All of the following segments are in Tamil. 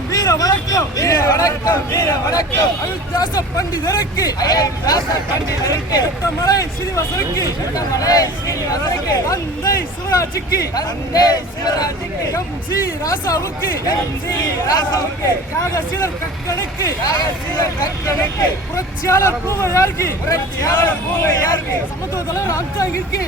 வணக்கம் வீர வணக்கம் வீர வணக்கம் வீர வணக்கம் அயோத்தியாச பண்டிதருக்கு மலை சீனிவாசனுக்கு தந்தை சிவராஜுக்கு எம் சி ராசாவுக்கு தியாகசீலர் கக்கனுக்கு புரட்சியாளர் பூவையாருக்கு சமத்துவ தலைவர் ராம்சாங்கிற்கு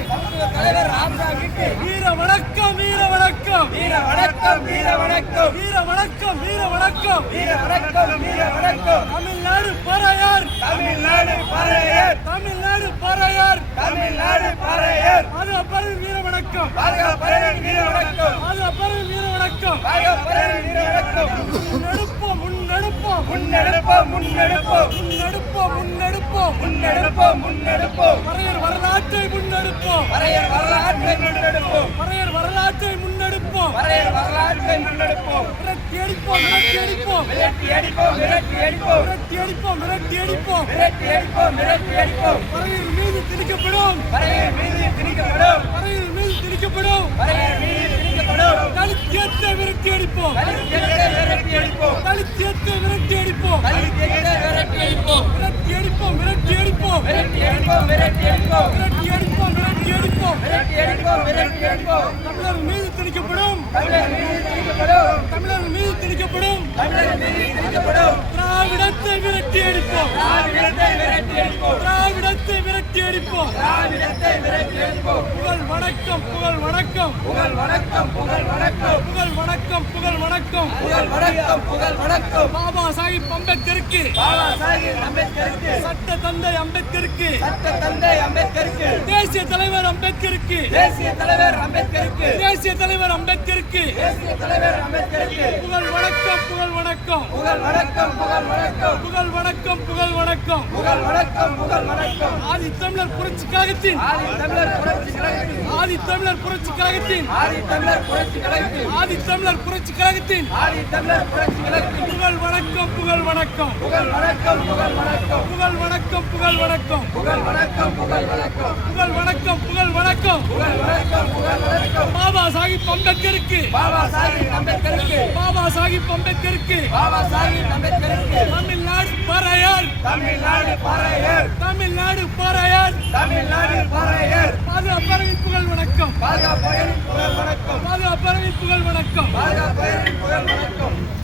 வீர வணக்கம் வீர வணக்கம் வீர வணக்கம் வீர வணக்கம் வீர வணக்கம் வீர வணக்கம் வீர வணக்கம் வீர வணக்கம் தமிழ்நாடு பறையர் தமிழ்நாடு பறையர் தமிழ்நாடு பறையர் தமிழ்நாடு பறையர் பாதுகாப்பரின் வீர வணக்கம் பாதுகாப்பரின் வீர வணக்கம் பாதுகாப்பரின் வீர வணக்கம் பாதுகாப்பரின் வீர வணக்கம் முன்னெடுப்போம் முன்னெடுப்போம் முன்னெடுப்போம் முன்னெடுப்போம் முன்னெடுப்போம் முன்னெடுப்போம் முன்னெடுப்போம் முன்னெடுப்போம் பறையர் வரலாற்றை முன்னெடுப்போம் பறையர் வரலாற்றை முன்னெடுப்போம் பறையர் வரலாற்றை முன்னெடுப்போம் பறையர் வரலாற்றை முன்னெடுப்போம் விரட்டி அடிப்போம் விரட்டி அடிப்போம் விரட்டி அடிப்போம் விரட்டி அடிப்போம் விரட்டி அடிப்போம் விரட்டி அடிப்போம் விரட்டி அடிப்போம் விரட்டி அடிப்போம் பறையர் மீது திணிக்கப்படும் பறையர் மீது திணிக்கப்படும் பறையர் மீது திணிக்கப்படும் பறையர் மீது திணிக்கப்படும் தலித்தியத்தை விரட்டி அடிப்போம் தலித்தியத்தை விரட்டி அடிப்போம் தலித்தியத்தை விரட்டி அடிப்போம் தலித்தியத்தை விரட்டி அடிப்போம் விரட்டி அடிப்போம் விரட்டி அடிப்போம் விரட்டி அடிப்போம் விரட்டி அடிப்போம் விரட்டி அடிப்போம் விரட்டி அடிப்போம் விரட்டி அடிப்போம் விரட்டி அடிப்போம் தமிழர் மீது திணிக்கப்படும் தமிழர் மீது திணிக்கப்படும் தமிழர் மீது திணிக்கப்படும் தமிழர் மீது திணிக்கப்படும் திராவிடத்தை விரட்டி அடிப்போம் திராவிடத்தை விரட்டி அடிப்போம் திராவிடத்தை விரட்டி அடிப்போம் திராவிடத்தை விரட்டி அடிப்போம் புகழ் வணக்கம் புகழ் வணக்கம் புகழ் வணக்கம் புகழ் வணக்கம் புகழ் வணக்கம் புகழ் வணக்கம் புகழ் வணக்கம் புகழ் வணக்கம் பாபா சாஹிப் அம்பேத்கருக்கு பாபா சாஹிப் அம்பேத்கருக்கு சட்ட தந்தை அம்பேத்கருக்கு சட்ட தந்தை அம்பேத்கருக்கு தேசிய தலைவர் அம்பேத்கருக்கு தேசிய தலைவர் அம்பேத்கருக்கு தேசிய தலைவர் அம்பேத்கருக்கு தேசிய தலைவர் அம்பேத்கருக்கு புகழ் வணக்கம் புகழ் வணக்கம் புகழ் வணக்கம் புகழ் வணக்கம் புகழ் வணக்கம் புகழ் வணக்கம் புகழ் வணக்கம் புகழ் வணக்கம் ஆதி தமிழர் புரட்சி கழகத்தின் ஆதி தமிழர் புரட்சி கழகத்தின் ஆதி தமிழர் புரட்சி கழகத்தின் ஆதி தமிழர் புரட்சி கழகத்தின் ஆதி தமிழர் புரட்சி கழகத்தின் ஆதி தமிழர் புரட்சி கழகத்தின் புகழ் வணக்கம் புகழ் வணக்கம் புகழ் வணக்கம் புகழ் வணக்கம் புகழ் வணக்கம் புகழ் வணக்கம் புகழ் வணக்கம் புகழ் வணக்கம் புகழ் வணக்கம் புகழ் வணக்கம் புகழ் வணக்கம் புகழ் வணக்கம் பாபா சாஹிப் அம்பேத்கருக்கு பாபா சாஹிப் அம்பேத்கருக்கு பாபா சாஹிப் அம்பேத்கருக்கு பாபா சாஹிப் அம்பேத்கருக்கு தமிழ்நாடு பறையர் தமிழ்நாடு பறையர் தமிழ்நாடு பறையர் தமிழ்நாடு பறையர் பாதுகாப்பரின் புகழ் வணக்கம் பாதுகாப்பரின் புகழ் வணக்கம் பாதுகாப்பரின் புகழ் வணக்கம் பாதுகாப்பரின் புகழ் வணக்கம்